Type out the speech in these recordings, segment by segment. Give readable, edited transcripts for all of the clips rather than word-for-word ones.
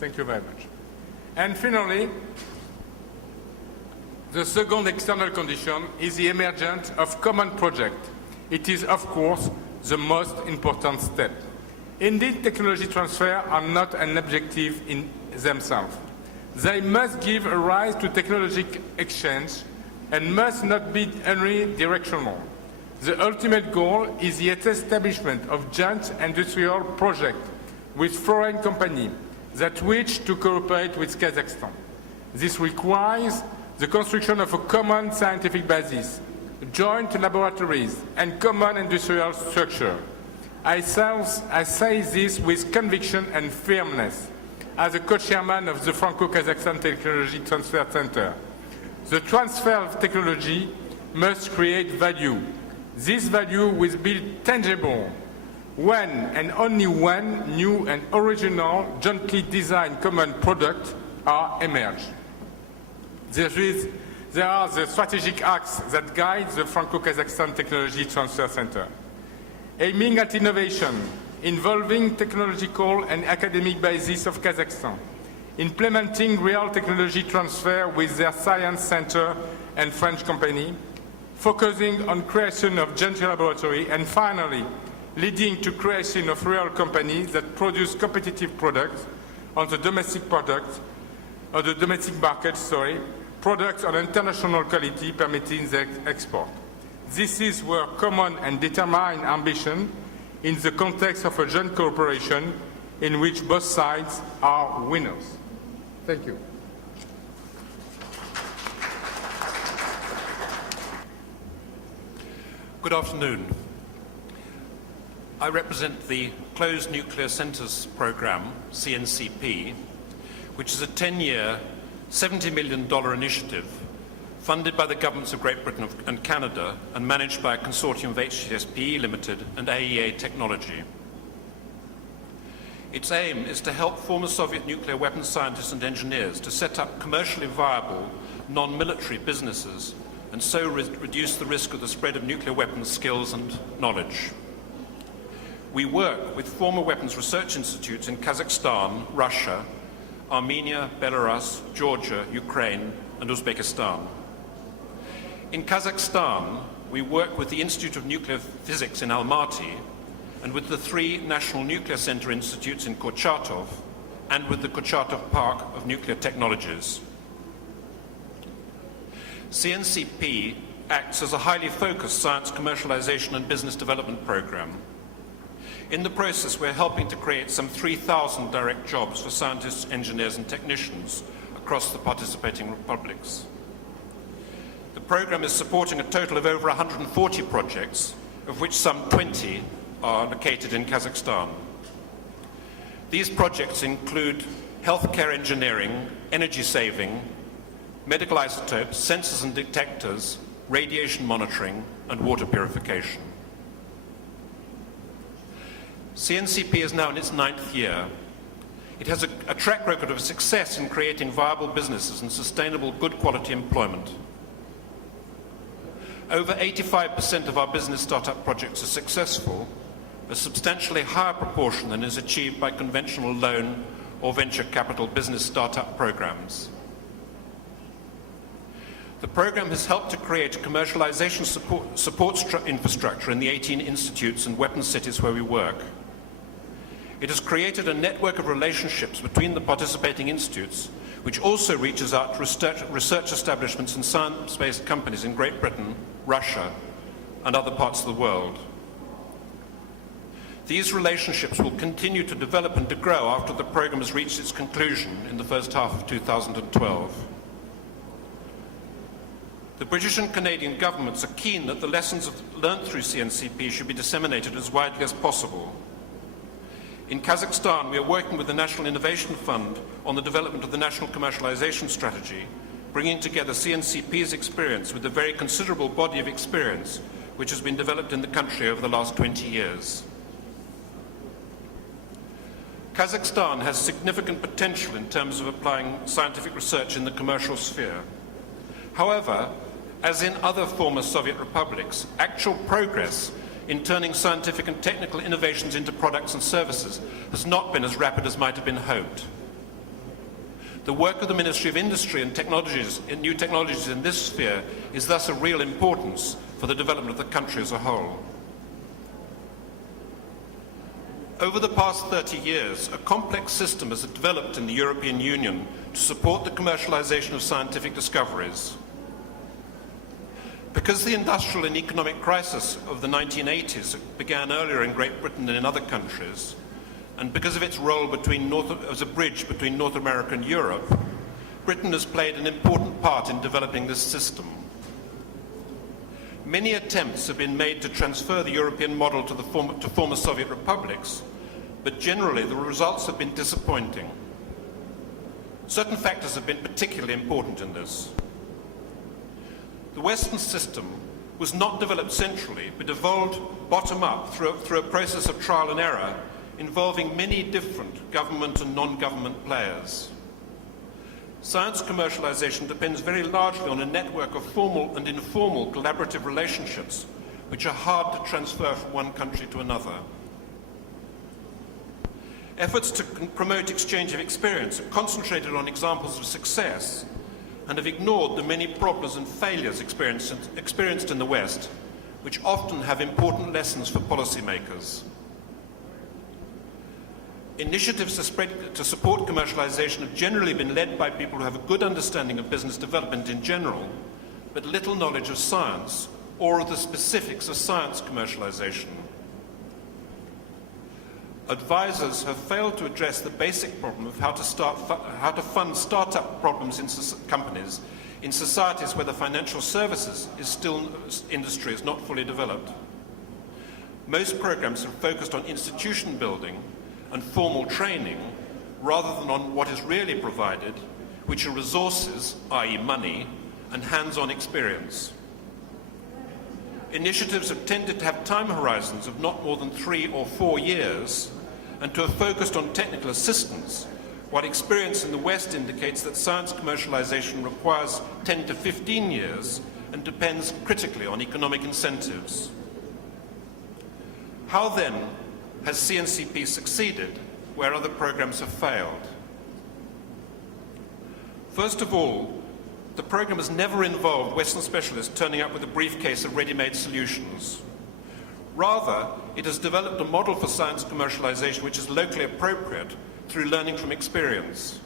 Thank you very much. And finally, the second external condition is the emergence of common projects. It is, of course, the most important step. Indeed, technology transfer are not an objective in themselves. They must give a rise to technological exchange and must not be unidirectional. The ultimate goal is the establishment of joint industrial projects with foreign companies that wish to cooperate with Kazakhstan. This requires the construction of a common scientific basis, joint laboratories, and common industrial structure. I say this with conviction and firmness as a co-chairman of the Franco-Kazakhstan Technology Transfer Center. The transfer of technology must create value. This value will be tangible when and only when new and original jointly designed common products are emerged. There are the strategic acts that guide the Franco-Kazakhstan Technology Transfer Center. Aiming at innovation, involving technological and academic basis of Kazakhstan, implementing real technology transfer with their science center and French company, focusing on creation of joint laboratory, and finally, leading to creation of real companies that produce competitive products on the domestic market, products of international quality permitting their export. This is where common and determined ambition in the context of a joint cooperation in which both sides are winners. Thank you. Good afternoon. I represent the Closed Nuclear Centres Programme, CNCP, which is a 10-year, $70 million initiative funded by the governments of Great Britain and Canada and managed by a consortium of HCSPE Limited and AEA Technology. Its aim is to help former Soviet nuclear weapons scientists and engineers to set up commercially viable non-military businesses and so reduce the risk of the spread of nuclear weapons skills and knowledge. We work with former weapons research institutes in Kazakhstan, Russia, Armenia, Belarus, Georgia, Ukraine, and Uzbekistan. In Kazakhstan, we work with the Institute of Nuclear Physics in Almaty and with the 3 National Nuclear Center Institutes in Kurchatov and with the Kurchatov Park of Nuclear Technologies. CNCP acts as a highly focused science commercialization and business development program. In the process, we're helping to create some 3,000 direct jobs for scientists, engineers, and technicians across the participating republics. The program is supporting a total of over 140 projects, of which some 20 are located in Kazakhstan. These projects include healthcare engineering, energy saving, medical isotopes, sensors and detectors, radiation monitoring, and water purification. CNCP is now in its 9th year. It has a track record of success in creating viable businesses and sustainable, good quality employment. Over 85% of our business startup projects are successful, a substantially higher proportion than is achieved by conventional loan or venture capital business startup programs. The program has helped to create a commercialization support infrastructure in the 18 institutes and weapons cities where we work. It has created a network of relationships between the participating institutes, which also reaches out to research establishments and science-based companies in Great Britain, Russia, and other parts of the world. These relationships will continue to develop and to grow after the program has reached its conclusion in the first half of 2012. The British and Canadian governments are keen that the lessons learned through CNCP should be disseminated as widely as possible. In Kazakhstan, we are working with the National Innovation Fund on the development of the National Commercialization Strategy, bringing together CNCP's experience with a very considerable body of experience which has been developed in the country over the last 20 years. Kazakhstan has significant potential in terms of applying scientific research in the commercial sphere. However, as in other former Soviet republics, actual progress in turning scientific and technical innovations into products and services has not been as rapid as might have been hoped. The work of the Ministry of Industry and New Technologies in this sphere is thus of real importance for the development of the country as a whole. Over the past 30 years, a complex system has developed in the European Union to support the commercialization of scientific discoveries. Because the industrial and economic crisis of the 1980s began earlier in Great Britain than in other countries, and because of its role as a bridge between North America and Europe, Britain has played an important part in developing this system. Many attempts have been made to transfer the European model to former Soviet republics, but generally the results have been disappointing. Certain factors have been particularly important in this. The Western system was not developed centrally, but evolved bottom-up through a process of trial and error involving many different government and non-government players. Science commercialization depends very largely on a network of formal and informal collaborative relationships, which are hard to transfer from one country to another. Efforts to promote exchange of experience have concentrated on examples of success and have ignored the many problems and failures experienced in the West, which often have important lessons for policymakers. Initiatives to support commercialization have generally been led by people who have a good understanding of business development in general, but little knowledge of science or of the specifics of science commercialization. Advisors have failed to address the basic problem of how to fund start-up problems in companies in societies where the financial services industry is not fully developed. Most programs have focused on institution building and formal training rather than on what is really provided, which are resources, i.e. money, and hands-on experience. Initiatives have tended to have time horizons of not more than 3 or 4 years and to have focused on technical assistance, while experience in the West indicates that science commercialization requires 10 to 15 years and depends critically on economic incentives. How then has CNCP succeeded where other programs have failed? First of all, the program has never involved Western specialists turning up with a briefcase of ready-made solutions. Rather, it has developed a model for science commercialization which is locally appropriate through learning from experience.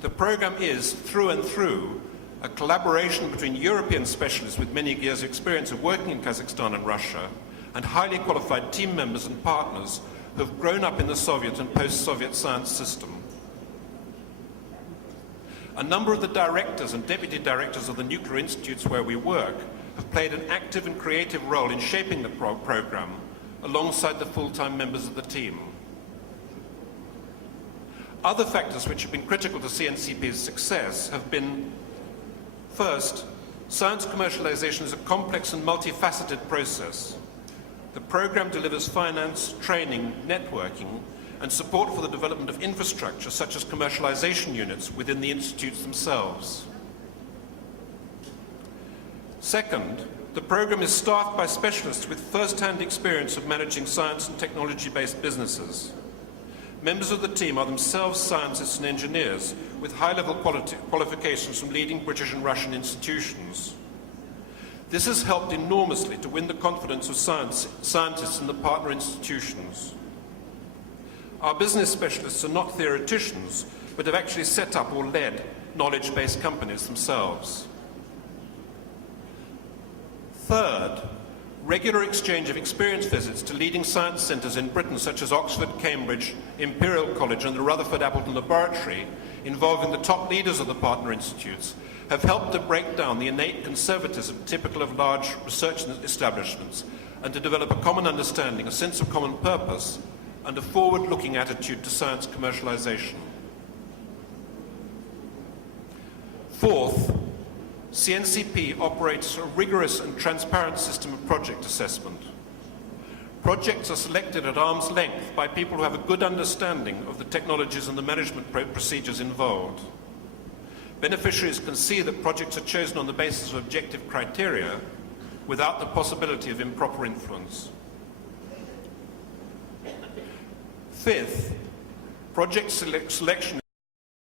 The program is, through and through, a collaboration between European specialists with many years' experience of working in Kazakhstan and Russia and highly qualified team members and partners who have grown up in the Soviet and post-Soviet science system. A number of the directors and deputy directors of the nuclear institutes where we work have played an active and creative role in shaping the program alongside the full-time members of the team. Other factors which have been critical to CNCP's success have been, first, science commercialization is a complex and multifaceted process. The program delivers finance, training, networking, and support for the development of infrastructure such as commercialization units within the institutes themselves. Second, the program is staffed by specialists with first-hand experience of managing science and technology-based businesses. Members of the team are themselves scientists and engineers with high-level qualifications from leading British and Russian institutions. This has helped enormously to win the confidence of scientists in the partner institutions. Our business specialists are not theoreticians, but have actually set up or led knowledge-based companies themselves. Third, regular exchange of experience visits to leading science centres in Britain, such as Oxford, Cambridge, Imperial College and the Rutherford Appleton Laboratory, involving the top leaders of the partner institutes, have helped to break down the innate conservatism typical of large research establishments and to develop a common understanding, a sense of common purpose, and a forward-looking attitude to science commercialization. Fourth, CNCP operates a rigorous and transparent system of project assessment. Projects are selected at arm's length by people who have a good understanding of the technologies and the management procedures involved. Beneficiaries can see that projects are chosen on the basis of objective criteria without the possibility of improper influence. Fifth, project selection